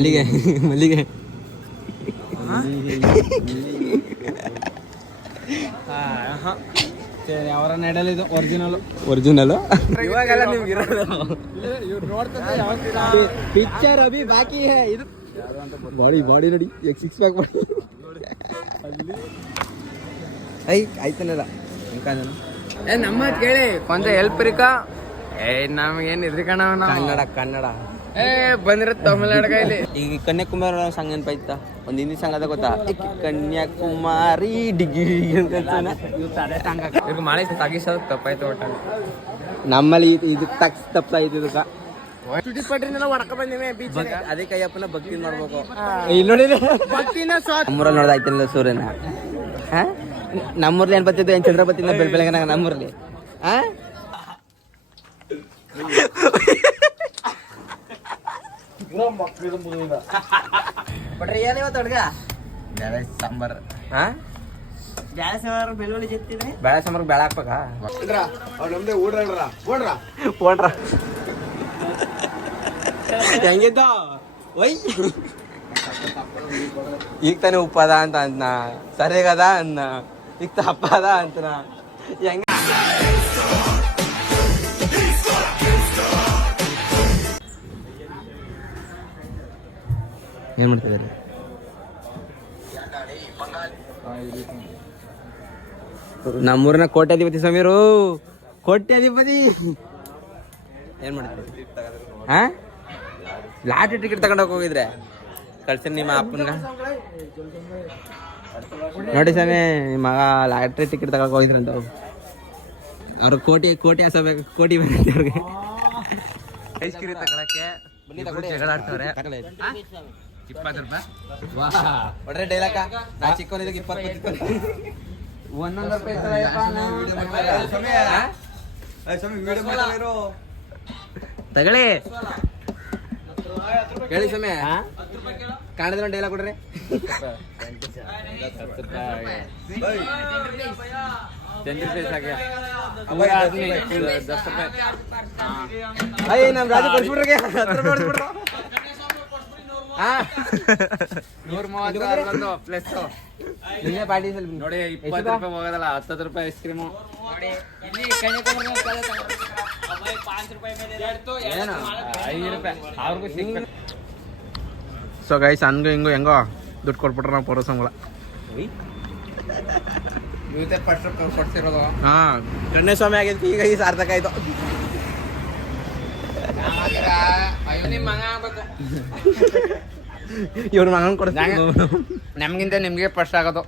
ಮಲ್ಲಿಗೆ ಮಲ್ಲಿಗೆ ಅವರ ನಡೆಯಲ್ಲ ಇದು ಒರಿಜಿನಲ್ ಇವಾಗೆಲ್ಲ ನಿಮ್ಗೆ ಇರೋದು ಪಿಕ್ಚರ್ ಅಭಿ ಬಾಕಿ ಹೇ ಇದು ಬಾಡಿ ನೋಡಿ ಈಗ 6 ಪ್ಯಾಕ್ ಮಾಡಿ ಆಯ್ತಾನಲ್ಲ ನಮ್ಮ ಕೇಳಿ ಕೊಂಚ ಹೆಲ್ಪ್ ರಿಕಾ ನಮಗೇನು ಇದ್ರಿ ಕನ್ನಡ ಬಂದಿರತ್ತ ತಮಿಳ್ನಾಡು ಕೈಲಿ ಈಗ ಕನ್ಯಾಕುಮಾರಿ ಸಾಂಗ್ ನೆನಪಾಯ್ತಾ ಒಂದು ಹಿಂದಿ ಸಾಂಗ್ ಅದ ಗೊತ್ತಾ ಕನ್ಯಾಕುಮಾರಿ ಡಿಗ್ರಿ ಈಗ ಮಳೆ ತಗಿಸೋದು ತಪ್ಪಾಯ್ತು ಒಟ್ಟ ನಮ್ಮಲ್ಲಿ ಇದು ತಪ್ಪಾಯ್ತು ಇದಕ್ಕ ಚುಟಿ ಪಟ್ರಿನೆಲ್ಲ ಹೊಡ್ಕ ಬಂದಿವೆ ಬೀಚ್ ಅದಕ್ಕೆ ಅಯ್ಯಪ್ಪನ ಭಕ್ತಿ ಮಾಡ್ಬೇಕು ಇಲ್ಲಿ ನೋಡಿದ್ರೆ ಭಕ್ತಿನ ನಮ್ಮೂರಲ್ಲಿ ನೋಡ್ದಾಯ್ತಿಲ್ಲ ಸೂರ್ಯನ ನಮ್ಮೂರ್ಲಿ ಏನ್ ಬರ್ತಿದ್ದು ಏನ್ ಚಂದ್ರ ಬರ್ತಿದ್ದ ಬೆಳಗ್ಗೆ ನಮ್ಮೂರ್ಲಿ ಬಟ್ರಿ ಏನ್ ಇವತ್ತು ಅಡ್ಗ ಬೇಳೆ ಸಾಂಬಾರ್ ಬೇಳೆ ಸಾಂಬಾರ್ ಬೆಳ್ಳುಳ್ಳಿ ಜೊತ್ತಿದ್ರೆ ಬೇಳೆ ಸಾಂಬಾರ್ ಬೇಳೆ ಹಾಕ್ಬೇಕಾ ಓಡ್ರ ಹೆಂಗಿದ್ದ ಒಯ್ ಈಗ ತಾನೇ ಉಪ್ಪದ ಅಂತ ಅಂದ್ನ ಸರಿಗದ ಅನ್ನ ಈಗ ತಪ್ಪದ ಅಂತನ ಹೆಂಗ ಏನ್ ಮಾಡ್ತಿದ್ದಾರೆ ನಮ್ಮೂರಿನ ಕೋಟ್ಯಾಧಿಪತಿ ಸಮೀರು ಕೋಟ್ಯಾಧಿಪತಿ ಏನ್ ಮಾಡ್ತೀವಿ ಲಾಟ್ರಿ ಟಿಕೆಟ್ ತಗೊಂಡೋಗಿ ಹೋಗಿದ್ರೆ ಕಳ್ಸಿ ನಿಮ್ಮ ಅಪ್ಪನ ನೋಡಿ ಸ್ವಾಮಿ ನಿಮ್ಮ ಮಗ ಲಾಟ್ರಿ ಟಿಕೆಟ್ ತಗೊಂಡು ಹೋಗಿದ್ರಂತ ಅವ್ರು ಕೋಟಿ ಹಸಬೇಕು ಕೋಟಿ ಬಂದೈತೆ ಅವ್ರಿಗೆ ಐಸ್ ಕ್ರೀಮ್ ತಗೊಳಕ್ಕೆ ಜಗಳ ಆಡ್ತವ್ರೆ 20 ರೂಪಾಯಿ ಒಡ್ರೆ ಡೈಲಾಕ ನಾ ಚಿಕ್ಕವನಿದಾಗ 20 ಒಂದೊಂದು ರೂಪಾಯಿ ತಗೊಳ್ಳಿ ಹೇಳಿ ಸಮಯ ಕಾಣದ್ರ ಡೈಲಾಗ್ ಕೊಡ್ರಿ ನಮ್ ರಾಜು ಕೊಡ್ಸ್ಬಿಡ್ರಿ 130 ಪ್ಲಸ್ ನಿನ್ನೆ ಪಾರ್ಟಿ ನೋಡಿ 20 ರೂಪಾಯಿ ಹೋಗೋದಲ್ಲ 10 ರೂಪಾಯಿ ಐಸ್ ಕ್ರೀಮು ಸೊ ಗೈಸ್ ಹಂಗು ಹಿಂಗು ಹೆಂಗೋ ದುಡ್ಡು ಕೊಟ್ಬಿಟ್ರೆ ನಾವು ಪೌರಸಂಗಳ ಕೊಡ್ತಿರೋದು ಹಾ ಕಣ್ಣೆ ಸ್ವಾಮಿ ಆಗೈತಿ ಈಗ ಈ ಸಾರ್ಥಕ ಆಯ್ತು ನಿಮ್ ಮಗ ಆಗ್ಬೇಕು ಇವ್ರ ಮಗನ್ ಕೊಡ್ತಾನೆ ನಮ್ಗಿಂತ ನಿಮ್ಗೆ ಫಸ್ಟ್ ಆಗೋದು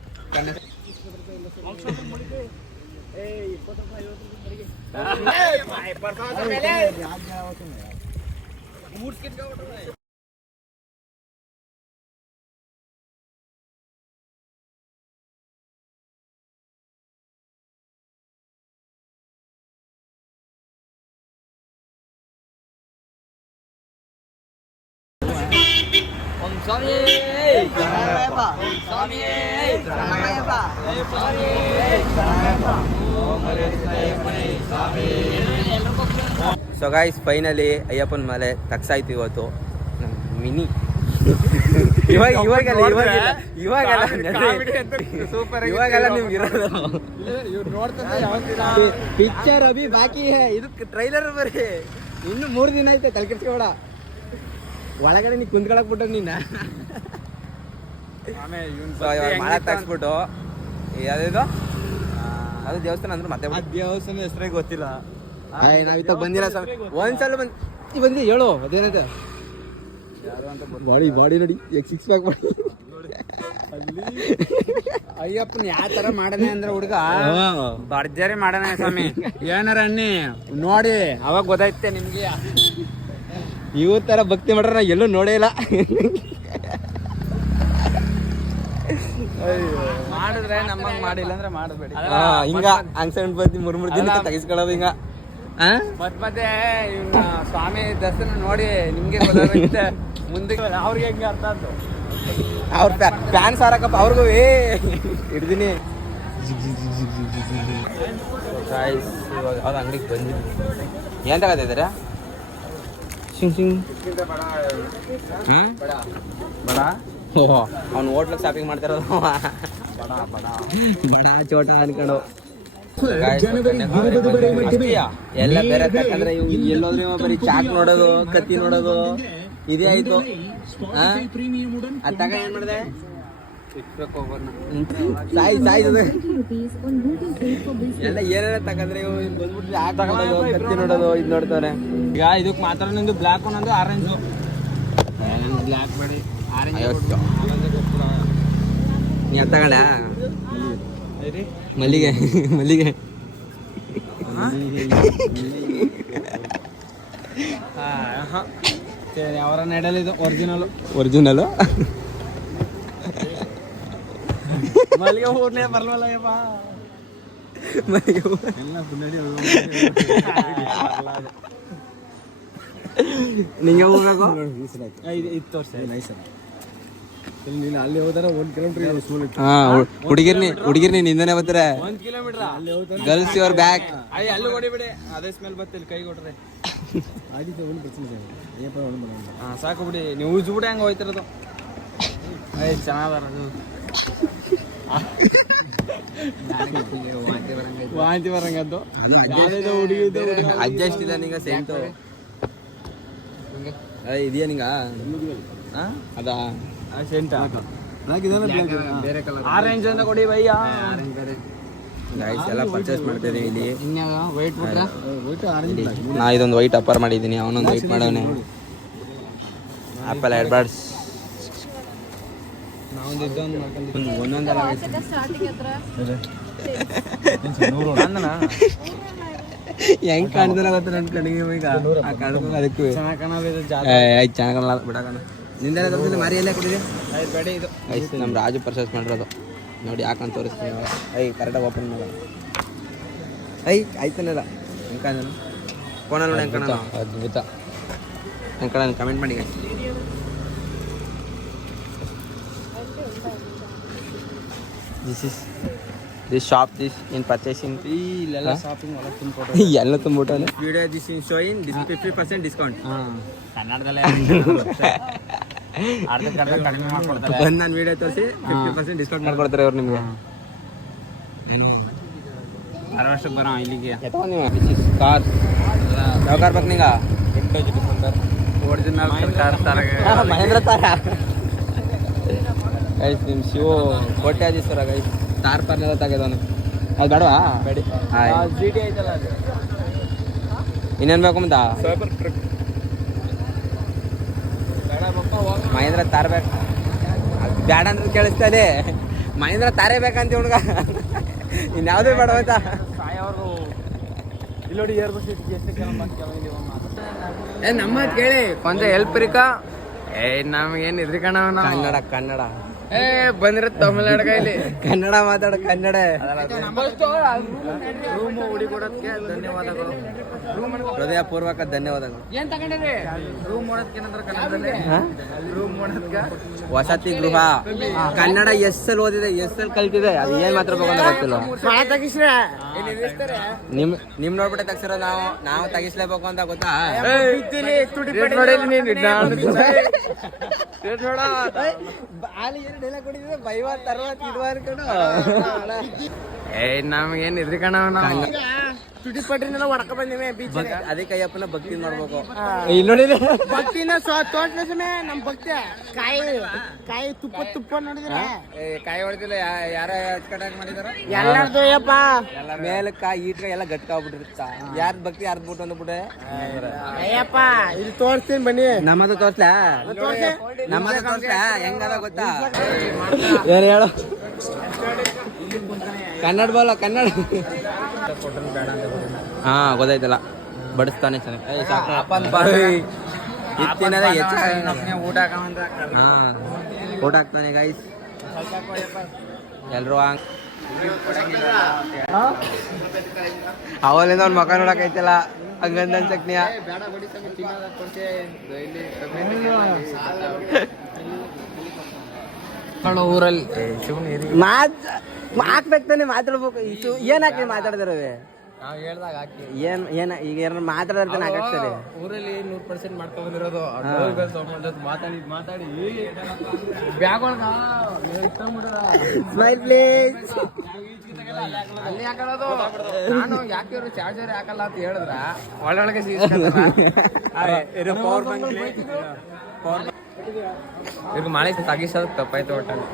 ಸೊ ಗೈಸ್ ಫೈನಲಿ ಅಯ್ಯಪ್ಪನ ಮೇಲೆ ತಕ್ಸಾಯ್ತು ಇವತ್ತು ಮಿನಿ ಇವಾಗೆಲ್ಲ ನಿಮ್ಗೆ ಇರೋದು ಪಿಕ್ಚರ್ ಅಭಿ ಬಾಕಿ ಹೇ ಇದು ಟ್ರೈಲರ್ ಬರೀ ಇನ್ನು 3 ದಿನ ಐತೆ ತಲೆ ಕೆಡ್ಸ್ಕೊಬೇಡ ಒಳಗಡೆ ನೀ ಕುಂತ್ಕೊಳಕ್ ಬಿಟ್ಟು ನೀನ ಮಳೆ ತಗ್ಸ್ಬಿಟ್ಟು ಯಾವ್ದು ಅದು ದೇವಸ್ಥಾನ ಅಂದ್ರೆ ಮತ್ತೆ ದೇವಸ್ಥಾನ ಹೆಸರೇ ಗೊತ್ತಿಲ್ಲ ನಾವಿತ್ತ ಬಂದಿಲ್ಲ ಒಂದ್ಸಲ ಬಂದಿ ಹೇಳು ಅದೇನೈತೆ ಬಾಡಿ ನೋಡಿ ಈಗ 6 ಪ್ಯಾಕ್ ಮಾಡಿ ಅಯ್ಯಪ್ಪನ ಯಾವ ತರ ಮಾಡನೆ ಅಂದ್ರೆ ಹುಡುಗ ಭರ್ಜರಿ ಮಾಡನೆ ಸ್ವಾಮಿ ಏನಾರ ಅನ್ನಿ ನೋಡಿ ಅವಾಗ ಗೊತ್ತಾಯ್ತೆ ನಿಮ್ಗೆ ಇವ್ರ ತರ ಭಕ್ತಿ ಮಾಡ್ರ ನಾ ಎಲ್ಲೂ ನೋಡೇ ಇಲ್ಲ ಮಾಡಿದ್ರೆ ನಮ್ಮಂಗ್ ಮಾಡಿಲ್ಲ ಅಂದ್ರೆ ಮಾಡಬೇಡಿ ಹಿಂಗ ಹಂಗ್ ಬಂದಿ 3 ದಿನ ತೆಗಿಸ್ಕೊಳ್ಳೋದು ಹಿಂಗ ಮತ್ತೆ ಇವ್ನ ಸ್ವಾಮಿ ದರ್ಶನ ನೋಡಿ ನಿಮ್ಗೆ ಗೊತ್ತಾಗುತ್ತೆ ಮುಂದೆ ಅವ್ರಿಗೆ ಹೆಂಗೆ ಅರ್ಥ ಆಯ್ತು ಅವ್ರ ಫ್ಯಾನ್ ಸಾರಕಪ್ಪ ಅವ್ರಿಗೂ ಹಿಡ್ದೀನಿ ಇವಾಗ ಯಾವ್ದು ಅಂಗಡಿಗೆ ಬಂದಿದ್ವಿ ಏನ್ ತಗೋತಿದ್ದೀರಾ ಸಿಂಗ್ ಸಿಂಗ್ ಬಡ ಓಹ್ ಅವ್ನು ಹೋಟ್ಲಿಗೆ ಶಾಪಿಂಗ್ ಮಾಡ್ತಿರೋದು ಬಡ ಚೋಟ ಅನ್ಕೊಂಡು ಎಲ್ಲ ಬೇರೆ ತಕ್ಕಂದ್ರೆ ಎಲ್ಲೋದ್ರೆ ಬರೀ ಚಾಕ್ ನೋಡೋದು ಕತ್ತಿ ನೋಡೋದು ಇದೇ ಆಯ್ತು ಅದ್ ತಗ ಏನ್ ಮಾಡಿದೆ ಸಾಯಿ ಎಲ್ಲ ಏನೇನ ತಗಂದ್ರೆ ಬಂದ್ಬಿಟ್ಟು ಚಾಕ್ ನೋಡೋದು ಕತ್ತಿ ನೋಡೋದು ಇದ್ ನೋಡ್ತಾವ್ರೆ. ಈಗ ಇದಕ್ ಮಾತ್ರ ನಂದು ಬ್ಲಾಕ್ ನಂದು ಆರೆಂಜು ಬ್ಲಾಕ್ ಬೇಡಿ ಆರೆಂಜ್ ನೀ ಅದ್ ತಗೊಂಡ ಮಲ್ಲಿಗೆ ಅವರ ನೆಡಲಿದು ಒರಿಜಿನಲ್ ಮಲ್ಲಿಗೆ ಹೂನೇ ಬರ್ಲಲ್ಲ ಮಲ್ಲಿಗೆ ಹೂ ನಿಂಗೆ ಹೋಗ್ಬೇಕು ಇತ್ತು ವರ್ಷ ಅಲ್ಲಿ ಹೋದಾರ 1 ಕಿಲೋಮೀಟರ್ ಹುಡುಗಿರ್ನಿ ನಿಂದನೆ ಬರ್ತಾರೆ 1 ಕಿಲೋಮೀಟರ್ ಅಲ್ಲಿ ಹೋದಾರ ಗರ್ಲ್ಸ್ ಯುವರ್ ಬ್ಯಾಕ್ ಅಲ್ಲಿ ಹೊಡಿಬಿಡಿ ಅದೇ ಸ್ಮೆಲ್ ಬತ್ತಿಲ್ಲ ಕೈ ಕೊಟ್ರೆ ಸಾಕು ಬಿಡಿ ನೀವು ಉಜ್ಬಿಡಿ ಹಂಗೆ ಹೋಯ್ತಿರೋದು ಚೆನ್ನಾಗದಾರ ವಾಂತಿ ಬರಂಗದ್ದು ಅಡ್ಜಸ್ಟ್ ಇಲ್ಲ ನಿಂಗ ಸೆಂಟು ಇದೆಯಾ ನಿಂಗ ಅದಾ ಸೆಂಟ ಬೇರೆ ಕಲರ್ ಆರೆಂಜ್ ಅಂತ ಕೊಡಿ ಭಯ್ಯ ಗೈಸ್ ಎಲ್ಲ ಪರ್ಚೇಸ್ ಮಾಡ್ತಿದ್ದೀನಿ ಇಲ್ಲಿ ವೈಟ್ ನಾ ಇದೊಂದು ವೈಟ್ ಅಪ್ಪರ್ ಮಾಡಿದ್ದೀನಿ ಅವನೊಂದು ವೈಟ್ ಮಾಡೋನೆ ಆಪಲ್ ಏರ್ಬಡ್ಸ್ ನಾವೊಂದು ಇದೊಂದು ಮಾಡ್ಕೊಂಡು ಒಂದೊಂದಲ್ಲ ಹೆಂಗ್ ಕಾಣ್ದಲ್ಲ ಗೊತ್ತ ನನ್ನ ಕಡೆಗೆ ಈಗ ಅದಕ್ಕೂ ಚೆನ್ನಾಗಿ ಕಾಣೋದು ಆಯ್ತು ಚೆನ್ನಾಗಿ ಕಾಣಲ್ಲ ಬಿಡಕಣ ನಿಂದೆಲ್ಲ ತೋರಿಸಿದ್ರೆ ಮಾರಿ ಎಲ್ಲ ಕೊಟ್ಟಿದೆ ಬೇಡಿ ಇದು ಆಯ್ತು ನಮ್ಮ ರಾಜು ಪರ್ಚೇಸ್ ಮಾಡಿರೋದು ನೋಡಿ ಯಾಕಂತ ತೋರಿಸ್ತೀನಿ ಕರೆಕ್ಟಾಗಿ ಓಪನ್ ಮಾಡೋದು ಆಯ್ತಾನಲ್ಲ ಹೆಂಗೆ ಕಾಣ ಫೋನಲ್ಲಿ ನೋಡಿ ಹೆಂಗೆ ಕಾಣ ಅದ್ಭುತ ಹೆಂಗೆ ಕಾಣ ಕಮೆಂಟ್ ಮಾಡಿ this shop this in purchasing ಇಲ್ಲೆಲ್ಲ ಶಾಪಿಂಗ್ ಎಲ್ಲ ತುಂಬಿಕೊಟ್ಟು ಎಲ್ಲ ತುಂಬಿಟ್ಟು video this is showing this 50% discount ಕನ್ನಡದಲ್ಲೇ ಕಡಿಮೆ ಮಾಡ್ಕೊಡ್ತಾರೆ ಬಂದು ನಾನು ವಿಡಿಯೋ ತೋರಿಸಿ 50% ಡಿಸ್ಕೌಂಟ್ ಮಾಡ್ಕೊಡ್ತಾರೆ ಅವ್ರು ನಿಮಗೆ 6 ವರ್ಷಕ್ಕೆ ಬರೋ ಇಲ್ಲಿಗೆ ಕಾರ್ ಯಾವ ಕಾರ್ ಬೇಕು ನಿಂಗ ಒರಿಜಿನಲ್ ಕಾರ್ ಮಹೇಂದ್ರ ತಾರ ಗೈಸ್ ನಿಮ್ಮ ಶಿವು ಕೋಟ್ಯಾಧೀಶ್ವರ ಗೈಸ್ ತಾರ್ ಪರ್ನೆಲ್ಲ ತೆಗೆದವನು ಅದು ಬೇಡವಾ ಬೇಡಿ ಜಿ ಟಿ ಐತಲ್ಲ ಅದು ಇನ್ನೇನು ಬೇಕು ಮುಂದ ಮಹೇಂದ್ರ ತಾರ್ ಬೇಕು ಬೇಡ ಅಂದ್ರೆ ಕೇಳಿಸ್ತಾನೆ ಮಹೇಂದ್ರ ತಾರೇ ಬೇಕಂತ ಹುಡುಗ ಇನ್ಯಾವುದೇ ಬೇಡ ಆಯ್ತಾ ಸಾಯವರು ಇಲ್ಲೋಡಿ ಏರ್ ಬಸ್ ನಮ್ಮ ಕೇಳಿ ಕೊಂಚ ಹೆಲ್ಪ್ ರಿಕಾ ನಮ್ಗೇನು ಇದ್ರಿ ಕನ್ನಡ ಬಂದಿರ ತಮಿಳ್ನಾಡು ಕೈಲಿ ಕನ್ನಡ ಮಾತಾಡ ಕನ್ನಡ ರೂಮ್ ಹುಡಿಕೊಡೋದಕ್ಕೆ ಧನ್ಯವಾದಗಳು ಹೃದಯಪೂರ್ವಕ ಧನ್ಯವಾದಗಳು ಏನ್ ತಗೊಂಡಿರಿ ರೂಮ್ ಮಾಡೋದಕ್ಕೆ ಏನಂದ್ರೆ ಕನ್ನಡದಲ್ಲಿ ರೂಮ್ ಮಾಡೋದಕ್ಕೆ ವಸತಿ ಗೃಹ ಕನ್ನಡ ಎಸ್ಎಲ್ ಓದಿದೆ ಎಸ್ಎಲ್ ಕಲ್ತಿದೆ ಅದು ಏನ್ ಮಾತಾಡ್ಬೇಕು ಅಂತ ಗೊತ್ತಿಲ್ಲ ನಿಮ್ ನೋಡ್ಬಿಟ್ಟೆ ತಗ್ಸಿರೋ ನಾವು ತಗಿಸ್ಲೇಬೇಕು ಅಂತ ಗೊತ್ತಾ ನಮ್ಗೇನ್ ಇದ್ರಿ ಕಣ ತುಟಿ ಪಟ್ರಿನೆಲ್ಲ ಹೊಡ್ಕ ಬಂದಿವೆ ಅದಕ್ಕೆ ಅಯ್ಯಪ್ಪನ ಭಕ್ತಿ ಮಾಡ್ಬೇಕು ಇಲ್ಲಿ ನೋಡಿ ಭಕ್ತಿನ ತೋಟ್ಲೇ ನಮ್ ಭಕ್ತಿ ಕಾಯಿ ತುಪ್ಪ ನೋಡಿದ್ರ ಕಾಯಿ ಹೊಡೆದಿಲ್ಲ ಯಾರ ಕಟಾಕ್ ಮಾಡಿದಾರ ಎಲ್ಲಾರ್ದು ಅಯ್ಯಪ್ಪ ಮೇಲಕ್ಕ ಈಟ್ಕ ಎಲ್ಲ ಗಟ್ಕ ಆಗ್ಬಿಟ್ಟಿರುತ್ತ ಯಾರ್ದ್ ಭಕ್ತಿ ಯಾರ್ದ್ ಬಿಟ್ಟು ಅಂದ್ಬಿಟ್ರೆ ಅಯ್ಯಪ್ಪ ಇಲ್ಲಿ ತೋರಿಸ್ತೀನಿ ಬನ್ನಿ ನಮ್ಮದು ತೋರ್ಸ್ಲಾ ನಮ್ಮದು ತೋರ್ಸ್ಲಾ ಹೆಂಗದ ಗೊತ್ತಾ ಏನ್ ಹೇಳು ಕನ್ನಡ ಬೋಲ ಕನ್ನಡ ಹಾ ಗೊತ್ತಾಯ್ತಲ್ಲ ಬಡಿಸ್ತಾನೆ ಚೆನ್ನಾಗಿ ಊಟ ಹಾಕಂತ ಹಾ ಊಟ ಹಾಕ್ತಾನೆ ಗೈಸ್ ಎಲ್ರು ಅವಲಿಂದ ಅವ್ನ ಮಕ ನೋಡಕೈತಲ್ಲ ಹಂಗಂದ ಚಟ್ನಿಯ ಊರಲ್ಲಿ ಹಾಕ್ಬೇಕು ತಾನೆ ಮಾತಾಡ್ಬೇಕು ಏನ್ ಹಾಕಿ ಮಾತಾಡ್ತಾರವೆ ನಾವ್ ಹೇಳ್ದಾಗ ಹಾಕಿ ಏನ್ ಈಗ ಏನಾರು ಮಾತಾಡಿದ್ರೆ ಹಾಕಾಕ್ತಾರೆ. ಊರಲ್ಲಿ 100% ಮಾಡ್ಕೊಂಡ್ ಬಂದಿರೋದು ಮಾತಾಡಿ ಬ್ಯಾಗ್ ಒಳಗ ಸ್ಮೈಲ್ ಪ್ಲೀಸ್. ಅಲ್ಲಿ ಹಾಕೊಳ್ಳೋದು. ನಾನು ಯಾಕೆ ಇವ್ರು ಚಾರ್ಜರ್ ಹಾಕಲ್ಲ ಅಂತ ಹೇಳಿದ್ರ ಒಳಗೆ ಇವ್ರಿಗೆ ಮಳೆ ತಗಿಸೋದು ತಪ್ಪಾಯ್ತು ಒಟ್ಟಲ್ಲಿ.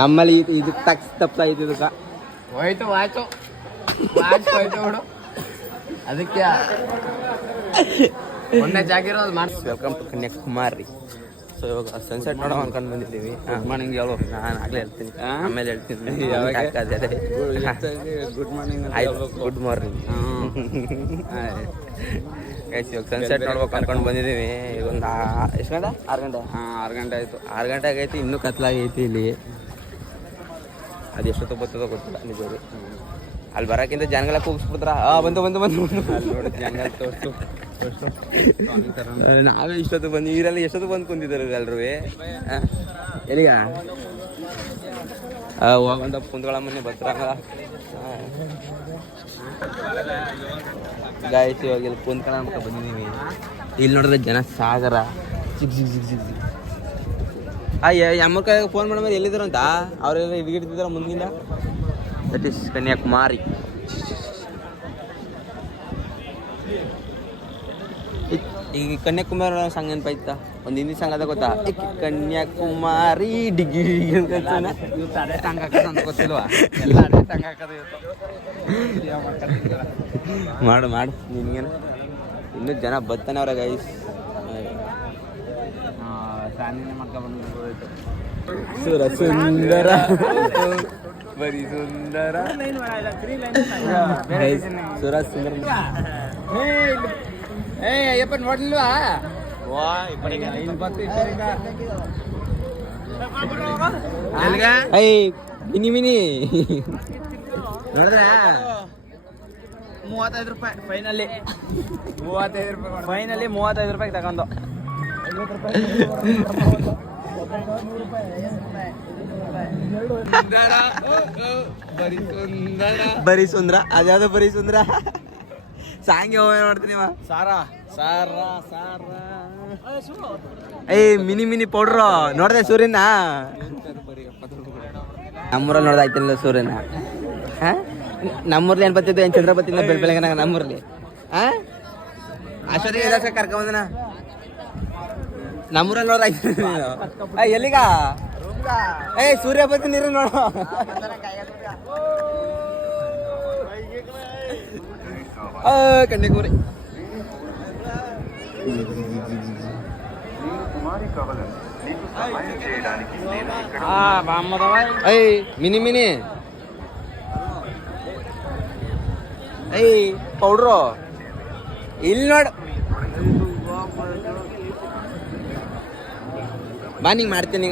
ನಮ್ಮಲ್ಲಿ ಇದು ತಪ್ಪಾಯ್ತು ಇದಕ್ಕ. ಹೋಯ್ತು ಹೋಯ್ತು ಬಿಡು. ಅದಕ್ಕೆ ಮೊನ್ನೆ ಜಾಗಿರೋದು ಮಾಡಿ. Welcome to Kanyakumari. ಸೊ ಇವಾಗ ಸನ್ಸೆಟ್ ನೋಡೋ ಅನ್ಕೊಂಡು ಬಂದಿದ್ದೀವಿ. ಗುಡ್ ಮಾರ್ನಿಂಗ್ ಹೇಳು. ನಾನು ಆಗಲೇ ಹೇಳ್ತೀನಿ, ಆಮೇಲೆ ಹೇಳ್ತೀನಿ. ಗುಡ್ ಮಾರ್ನಿಂಗ್ ಆಯ್ತು, ಗುಡ್ ಮಾರ್ನಿಂಗ್. ಇವಾಗ ಸನ್ಸೆಟ್ ನೋಡ್ಬೇಕು ಅನ್ಕೊಂಡು ಬಂದಿದ್ದೀವಿ. ಈಗ ಒಂದು ಎಷ್ಟು ಗಂಟೆ? 6 ಗಂಟೆ. 6 ಗಂಟೆ ಆಯ್ತು. 6 ಗಂಟೆ ಆಗೈತಿ, ಇನ್ನೂ ಕತ್ಲಾಗೈತಿ ಇಲ್ಲಿ. ಅದು ಎಷ್ಟೊತ್ತು ಬರ್ತದೋ ಗೊತ್ತಿಲ್ಲ ನಿಜವಾಗಿ. ಅಲ್ಲಿ ಬರೋಕ್ಕಿಂತ ಜನಗಳ ಕೂಗಿಸ್ಬಿಡ್ತಾರ. ಬಂದು ನೋಡಿ ಜಂಗಲ್ ತೋರ್ಸು. ನಾವೇ ಇಷ್ಟೊತ್ತು ಬಂದು ನೀರಲ್ಲಿ ಎಷ್ಟೊತ್ತು ಬಂದು ಕುಂತಿದ್ದಾರೆ ಎಲ್ರೂ. ಎಲ್ಲಿಗ ಹೋಗಂತ ಕುಂತ್ಗಳ ಮನೆ ಬರ್ತಾರ. ಗಾಯಸಿ ಇವಾಗ ಇಲ್ಲಿ ಕುಂತ್ಕೊಳ್ಳ ಅಂತ ಬಂದಿದ್ದೀವಿ. ಇಲ್ಲಿ ನೋಡಿದ್ರೆ ಜನ ಸಾಗರ. ಸಿಗ್ ಅಮ್ಮ ಕೈಯಾಗ ಫೋನ್ ಮಾಡಿದ್ರೆ ಎಲ್ಲಿದ್ರು ಅಂತ ಅವರೆಲ್ಲ ಇದ್ಗಿಡ್ತಿದಾರ ಮುಂದಿನ. That is Kanyakumari. ಈಗ ಕನ್ಯಾಕುಮಾರಿ ಸಾಂಗ್ ನೆನಪಾಯ್ತಾ? ಒಂದು ಹಿಂದಿ ಸಾಂಗ್ ಅದ ಗೊತ್ತಾ? ಕನ್ಯಾಕುಮಾರಿ ಡಿಗಿ ಅಂತ. ಇವತ್ತು ಅದೇ ಸಾಂಗ್ ಹಾಕೋದು ಅಂತ ಗೊತ್ತಿಲ್ವಾ? ಎಲ್ಲ ಅದೇ ಸಾಂಗ್ ಹಾಕೋದು ಇವತ್ತು. ಮಾಡು ನಿನ್ಗೇನು ಇನ್ನೂ ಜನ ಬರ್ತಾನೆ ಅವ್ರ ಗೈಸ್. ಸಾನಿನೇ ಮಾಡ್ಕೊಂಡ್ಬಂದು ಸುರ ಸುಂದರ ಬರೀ ಸುಂದರ ಸುರ ಸುಂದರ. ಅಯ್ಯಪ್ಪ ನೋಡ್ಲಿಲ್ವಾ? ಮಿನಿ ನೋಡಿದ್ರ 35 ರೂಪಾಯಿ ಫೈನಲಿ. 35 ರೂಪಾಯಿ ಫೈನಲಿ 35 ರೂಪಾಯಿಗೆ ತಗೊಂಡು. ಬರೀ ಸುಂದ್ರ. ಅದ್ಯಾವ್ದು ಬರೀ ಸುಂದ್ರ ಸಾಂಗ್ ನೋಡ್ತೀನಿ. ಮಿನಿ ಪೌಡ್ರು ನೋಡ್ದೆ ಸೂರ್ಯನ. ನಮ್ಮೂರಲ್ಲಿ ನೋಡ್ದ ಆಯ್ತಿಲ್ಲ ಸೂರ್ಯನ. ನಮ್ಮೂರ್ಲಿ ಏನ್ ಬರ್ತಿದ್ದು? ಏನ್ ಚಂದ್ರ ಬರ್ತಿಲ್ಲ ಬೆಳಗ್ಗೆ ನಮ್ಮೂರ್ಲಿ. ಅಷ್ಟೊತ್ತಿಗೆ ಕರ್ಕೊಂಬಂದನ. ನಮ್ಮೂರಲ್ಲಿ ನೋಡ್ದ ಆಯ್ತು. ಎಲ್ಲಿಗ ಸೂರ್ಯ ಬರ್ತೀನಿ ನೋಡು. ಕನ್ಯಾಕುಮಾರಿ ಮಿನಿ ಪೌಡ್ರು ಇಲ್ಲಿ ನೋಡು. ಬಾ ನಿಂಗೆ ಮಾಡ್ತೀನಿ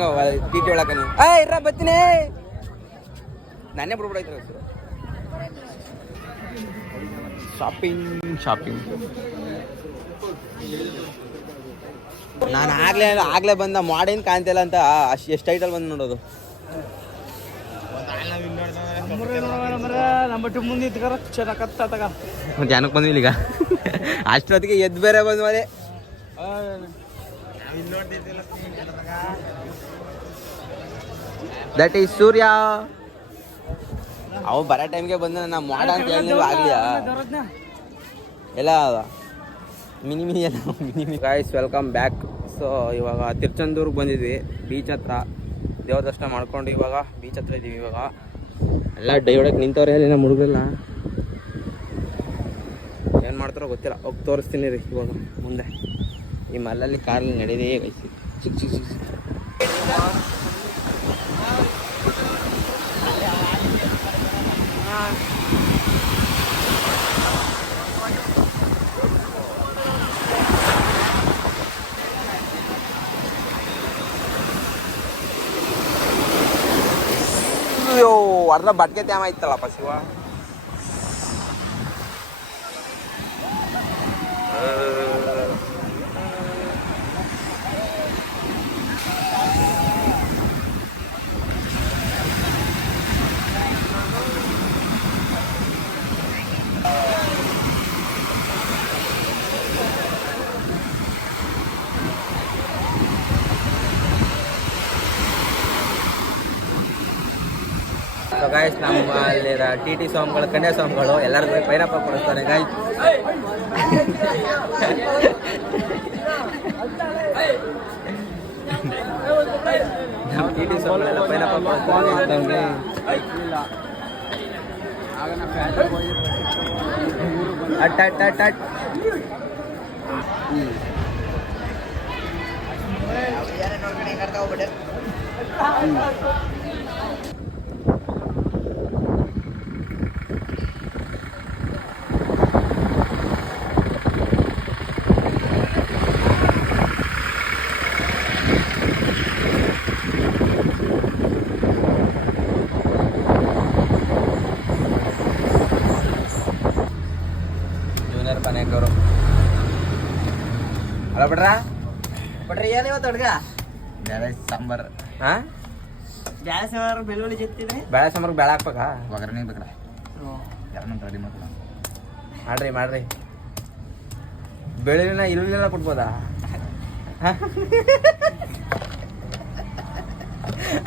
ಟಿ ಒಳಕ. ಇರ ಬರ್ತೀನಿ. ನಾನೇ ಬಿಡ್ಬಿಡೈತ್ರ ಶಾಪಿಂಗ್. ನಾನು ಆಗ್ಲೇ ಬಂದ ಮಾಡೇನು ಕಾಣ್ತಿಲ್ಲ ಅಂತ ಎಷ್ಟು ಐಟಲ್ ಬಂದು ನೋಡೋದು. ಮತ್ತೆ ಏನಕ್ಕೆ ಬಂದ್ವಿ ಈಗ? ಅಷ್ಟೊತ್ತಿಗೆ ಎದ್ದು ಬೇರೆ ಬಂದ್ ಮನೆ. ದಟ್ ಈಸ್ ಸೂರ್ಯ. ಅವು ಬರೋ ಟೈಮ್ಗೆ ಬಂದ ನಾ ಮಾಡ ಅಂತ ಹೇಳಿದ್ರು ಆಗ್ಲಿಯಾ ಎಲ್ಲ ಮಿನಿ ಎಲ್ಲ mini. Guys welcome back. So ಇವಾಗ ತಿರ್ಚಂದೂರ್ಗೆ ಬಂದಿದ್ವಿ, ಬೀಚ್ ಹತ್ರ. ದೇವ್ರ ದರ್ಶನ ಮಾಡ್ಕೊಂಡು ಇವಾಗ ಬೀಚ್ ಹತ್ರ ಇದ್ದೀವಿ. ಇವಾಗ ಎಲ್ಲ ಡೈ ಹೊಡಕ್ಕೆ ನಿಂತವ್ರೆ ಅಲ್ಲಿ ನಮ್ಮ ಹುಡುಗರೆಲ್ಲ. ಏನು ಮಾಡ್ತಾರೋ ಗೊತ್ತಿಲ್ಲ, ಹೋಗಿ ತೋರಿಸ್ತೀನಿ ರೀ ಇವಾಗ ಮುಂದೆ. ಈ ಮಲ್ಲಲ್ಲಿ ಕಾರಲ್ಲಿ ನಡೆದೇ ಗೈಸಿ. ಚಿಕ್ಕ ಅರ್ಧ ಬಟ್ಗೆ ತ್ಯಾಮ ಇತ್ತಲ್ಲಪ್ಪ ಶಿವ. ಸೊ ಗಾಯ್ಸ್ ನಮ್ಮ ಅಲ್ಲಿರೋ ಟಿ ಸ್ವಾಮಿಗಳು ಕನ್ಯಾ ಸ್ವಾಮಿಗಳು ಎಲ್ಲರಿಗೂ ಪೈನಾಪಲ್ ಕೊಡಿಸ್ತಾರೆ ಗಾಯ್ಸ್. ನಮ್ಮ ಟಿ ಸ್ವಾಮಿಗಳೆಲ್ಲ ಪೈನಾಪಲ್ ಕೊಡಿಸ್ತಾರೆ. ಅಟ್ ಅಟ್ ಅಟ್ ಅಟ್ ಜೂನಿಯರ್ ಪನೇಕರು ಅಲ್ಲ ಬಿಡ್ರಿ ಏನು ಇವತ್ತು ಅಡ್ಗ ಬೇಳೆ ಸಾಂಬಾರು. ಹಾಂ ಬ್ಯಾಳೆ ಸಾಂಬಾರು ಬೆಳ್ಳುಳ್ಳಿ ಜೊತೆ ಬೇಳೆ ಸಾಂಬಾರ್ಗೆ ಬೇಳೆ ಹಾಕ್ಬೇಕಾ? ಒಗ್ಗರಣೆ ಬೇಕಡ ಯಾರನ್ನ ರೆಡಿ ಮಾಡ್ಕೊಳ್ಳ ಮಾಡ್ರಿ ಬೆಳ್ಳುಳ್ಳಿನ ಈರುಳ್ಳಿನೆಲ್ಲ ಕೊಡ್ಬೋದಾ?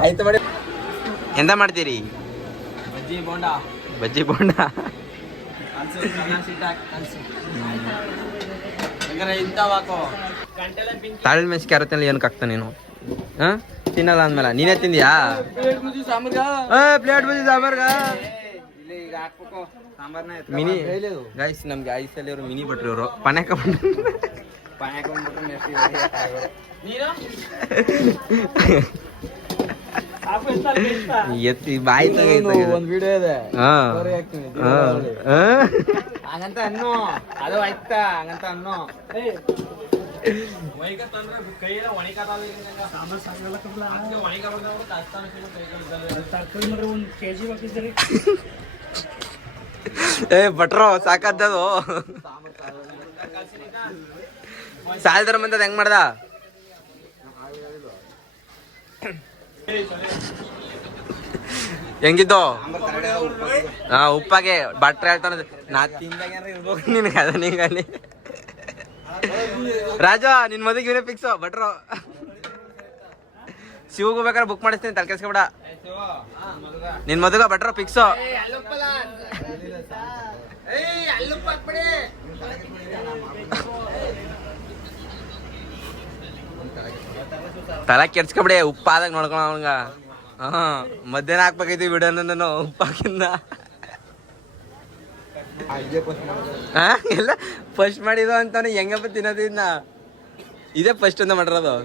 ಆಯ್ತು ಮಾಡಿ. ಎಂತ ಮಾಡ್ತೀರಿ? ಬಜ್ಜಿ ಬೋಂಡ ತಾಳ್ ಮೆಣಸಿಗೆ ಅರತ್ತಲ್ಲಿ ಏನಕ್ಕೆ ಹಾಕ್ತಾ ನೀನು? ಹಾಂ ತಿನ್ನಲ್ಲ ಅಂದ್ಮೇಲೆ ನೀನೇ ತಿಂದ್ಯಾ? ಪ್ಲೇಟ್ ಬಜ್ಜಿ ಸಾಂಬಾರ್ಗ ಮಿನಿ ಗೈಸ್. ನಮ್ಗೆ ಐಸಲ್ಲಿ ಅವರು ಮಿನಿ ಭಟ್ರು ಇವರು ಪನ್ಯಾಕ ಎತ್ತಿ ಬಾಯಿ ಒಂದ್ ವಿಡಿಯೋ ಇದೆ. ಹಂಗಂತ ಅನ್ನೋ ಅದು ಆಯ್ತಾ ಹಂಗಂತ ಅನ್ನೋ ಭಟ್ರು ಸಾಕದ್ದದು ಸಾಲದರ ಬಂದದ ಹೆಂಗ್ ಮಾಡ್ದ? ಹೆಂಗಿದ್ದು? ಹಾ ಉಪ್ಪಾಗೆ ಭಟ್ರ ಹೇಳ್ತಾನ ನಾ ತಿಂದಾಗ ಇರ್ಬೇಕು ನಿನ್ಗೆ ಅದ ನಿಂಗಲ್ಲಿ. ರಾಜ ನಿನ್ ಮದುವೆಗೆ ಇವನೇ ಫಿಕ್ಸ್ ಭಟ್ರು. ಶಿವಗೂ ಬೇಕಾದ್ರೆ ಬುಕ್ ಮಾಡಿಸ್ತೀನಿ ತಲೆ ಕೆಲ್ಸ್ಕೊಬೇಡ. ನಿನ್ ಮದುವೆ ಭಟ್ರು ಫಿಕ್ಸು. ತಲೆ ಕೆಡ್ಸ್ಕೊಬಿಡಿ ಉಪ್ಪಾದಾಗ ನೋಡ್ಕೊಳ ಅವನ್ಗ. ಹಾ ಮಧ್ಯಾಹ್ನ ಹಾಕ್ಬೇಕೈತಿ ವಿಡಿಯೋನ ನಾನು ಉಪ್ಪಾಕಿಂದ. ಎಲ್ಲ ಫಸ್ಟ್ ಮಾಡಿದ ಅಂತಾನೆ ಹೆಂಗಪ್ಪ ತಿನ್ನೋದು ಇದನ್ನ? ಇದೇ ಫಸ್ಟ್ ಅಂತ ಮಾಡಿರೋದು.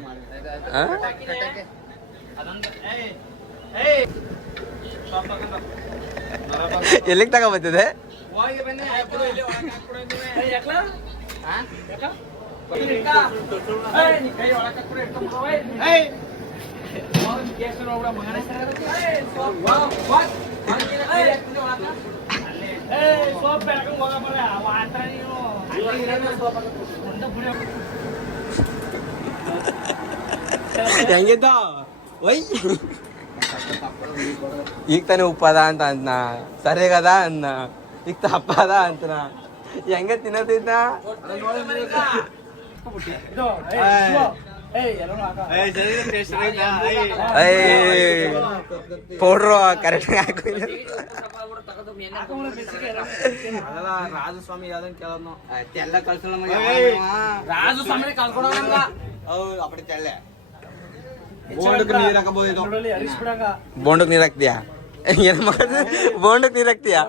ಎಲ್ಲಿಗೆ ತಗೊಬತ್ತಿದೆ? ಹೆಂಗಿದ್ದ ಒಯ್ ಈಗ ತಾನೇ ಉಪ್ಪದ ಅಂತ ಅಂದ್ನ, ಸರಿಗದ ಅನ್ನ ಈಗ ತಪ್ಪದ ಅಂತನ ಹೆಂಗ ತಿನ್ನೋದಿದ್ನ? ಪೌಡ್ರು ಕರೆಕ್ಟ್ ಹಾಕಿ ರಾಜಸ್ವಾಮಿ ಯಾವ್ದನ್ ಕೇಳೋನು ಎಲ್ಲ ಕಳ್ಸೋಣ ರಾಜಸ್ವಾಮಿ ಕಳ್ಕೊಡೋ ಅಪ್ಪಡಿ ತೆಳ್ಳೆ ನೀರ್ ಹಾಕಬಹುದು. ಬೋಂಡಕ್ ನೀರ್ ಹಾಕ್ತೀಯಾ? ಏನ್ ಮಾಡೋದು? ಬೋಂಡಕ್ ನೀರ್ ಹಾಕ್ತೀಯಾ?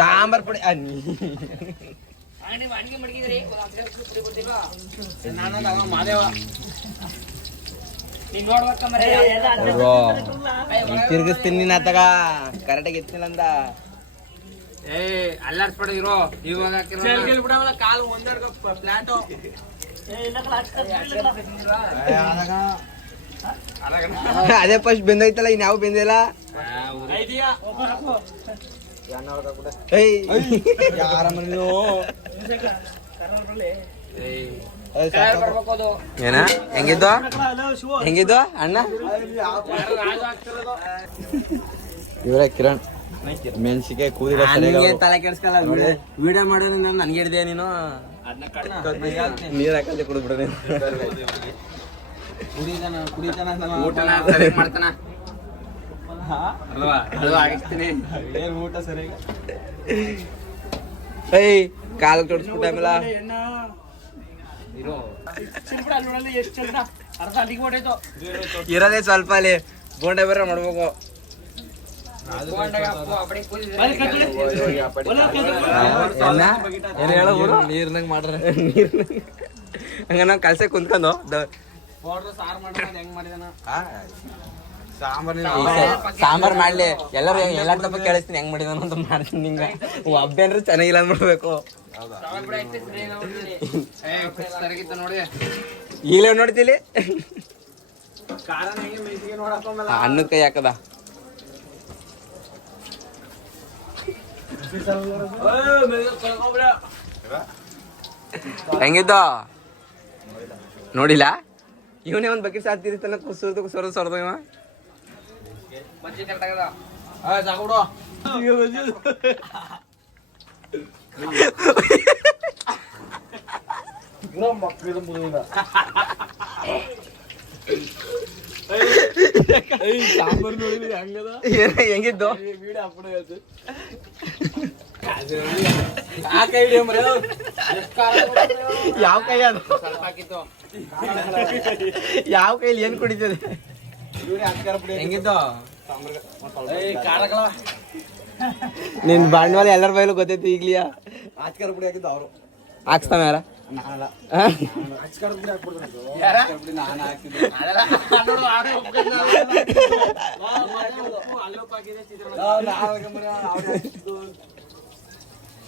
ಸಾಂಬಾರ್ ಪುಡಿ ತಿರ್ಗಿಸ್ತೀನಿ ನೀನ್ ಆತಾಗ ಕರೆಕ್ಟಾಗಿ ಎತ್ತಿಲ್ಲ ಅಂದ. ಅಲ್ಲಾಡ್ಸ್ಬೇಡ ಇರೋ ಇವಾಗ ಕಾಲು ಫ್ಲಾಟು ಅದೇ ಫಸ್ಟ್ ಬೆಂದೈತಲ್ಲ ಇನ್ ಯಾವ ಬೆಂದಿಲ್ಲ. ಏನ ಹೆಂಗಿದ್ದು ಹೆಂಗಿದ್ದು ಅಣ್ಣ? ಇವರೇ ಕಿರಣ್ ಮೆಣಸಿಗೆ ಕೂದಿಲ್ಲ ತಲೆ ಕೆಡ್ಸ್ಕಲ್ಲ ವಿಡಿಯೋ ಮಾಡೋದು ನನ್ಗೆ ಹಿಡ್ದೆ ನೀನು ನೀರ್ ಹಾಕಂತೆ ಕುಡಿದ್ಬಿಡ ಊಟನ ಸರಿಯಾಗಿ ಮಾಡ್ತಾನ ಊಟ ಸರಿಯಾಗಿ ಏಯ್ ಕಾಲ ತೊಡ್ಸ್ಬಿಟ್ಟ ಆಮೇಲೆ ಇರೋದೇ ಸ್ವಲ್ಪ ಅಲ್ಲಿ ಬೋಂಡ ಬೇರೆ ಮಾಡ್ಬೇಕು ನೀರ್ನಾಗ ಮಾಡ್ರ ಹಂಗ ನಾವ್ ಕಲ್ಸೆ ಕುಂತ್ಕೊಂಡು ಸಾಂಬಾರ್ ಮಾಡ್ಲಿ ಎಲ್ಲರೂ ಎಲ್ಲಾರ ತಪ್ಪ ಕೇಳಿಸ್ತೀನಿ ಹೆಂಗ್ ಮಾಡಿದಾನ ಅಂತ ಮಾಡ್ತೀನಿ ನಿಂಗ ಒಬ್ಬ ಏನ್ರ ಚೆನ್ನಾಗಿಲ್ಲ ಅಂದ್ಬಿಡ್ಬೇಕು ಈಗಲೇ ನೋಡ್ತಿಲಿ ಅನ್ನದ ಕೈ ಹಾಕದ ಹೆಂಗಿದ್ದ ನೋಡಿಲ್ಲ ಇವನೇ ಒಂದ್ ಬಕೆಟ್ ಸಾತಿರ್ತಾನ ಕುಸೋದು ಸೊರದು ಇವ ಹೆಂಗಿದ್ದು ಯಾವ ಕೈ ಅದು ಯಾವ ಕೈಲಿ ಏನ್ ಕುಡಿತದೆ ಹೆಂಗಿದ್ದು ನಿನ್ ಬಂಡವಾಳ ಎಲ್ಲರ ಬೈಲು ಗೊತ್ತೈತಿ ಈಗ್ಲಿಯಾ ಆಚ್ಕಾರ ಪುಡಿ ಹಾಕಿದ್ದು ಅವರು ಹಾಕ್ಸ್ತಾನ ಯಾರ ಆಚ್ಕಾರ ಪುಡಿ ಹಾಕ್ಬಿಡ್ತಾರೆ ನಾನು ಹಾಕ್ತಿದ್ದೆ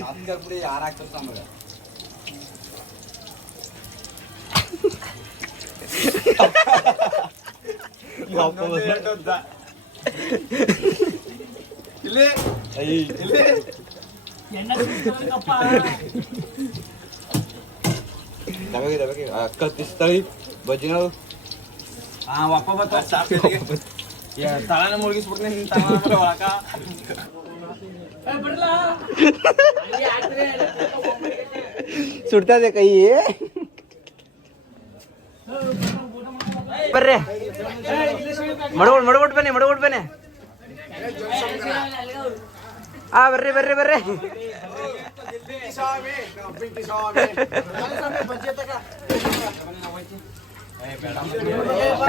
ಆಚ್ಕಾರ ಪುಡಿ ಯಾರು ಹಾಕ್ತಾರೆ ಸಾಂಬಾರ ಇಲ್ಲಿ ಇಲ್ಲಿ ಅಕ್ಕ ತಿಸ್ತಾಳಿ ಬಜ್ಜಿಗಳು ಒಪ್ಪ ತಳನ ಮುಳುಗಿಸ್ಬಿಡ್ತೀನಿ ಒಳಕ ಸುಡ್ತದೆ ಕೈ ಬರ್ರಿ ಮಡಗೋಡ್ ಬನ್ನಿ ಆ ಬರ್ರಿ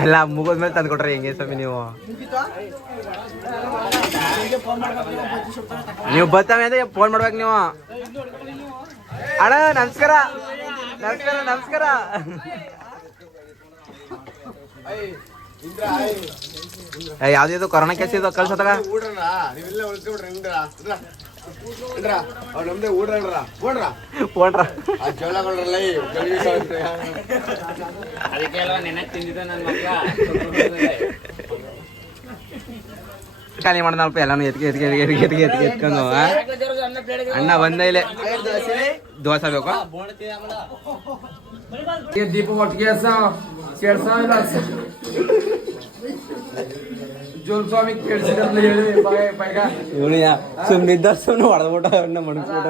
ಎಲ್ಲ ಮುಗಿದ್ಮೇಲೆ ತಂದು ಕೊಟ್ರಿ ಹೆಂಗೆ ಸ್ವಾಮಿ ನೀವು ಬರ್ತಾವೆ ಅಂದ್ರೆ ಫೋನ್ ಮಾಡ್ಬೇಕು ನೀವು ಅಣ್ಣ ನಮಸ್ಕಾರ ಯಾವ್ದು ಕೊರೋನಾ ಕೇಸ್ ಇದು ಕಳ್ಸತ್ತಾಗ ಖಾಲಿ ಮಾಡ್ದಲ್ಪ ಎಲ್ಲಾನು ಎತ್ಕೊಂಡು ಅಣ್ಣ ಬಂದ ಇಲ್ಲಿ ದೋಸೆ ಬೇಕು ದೀಪ ಒಟ್ಟಿಗೆ ಜೋಲ್ ಸ್ವಾಮಿ ಕೇಳಿಸಿದ್ರೆ ಸುಮ್ಮನಿದ್ದ ಸುಮ್ಮನೆ ಹೊಡೆದ್ಬಿಟ್ಟ ಮಣಸ್ಬಿಟ್ಟ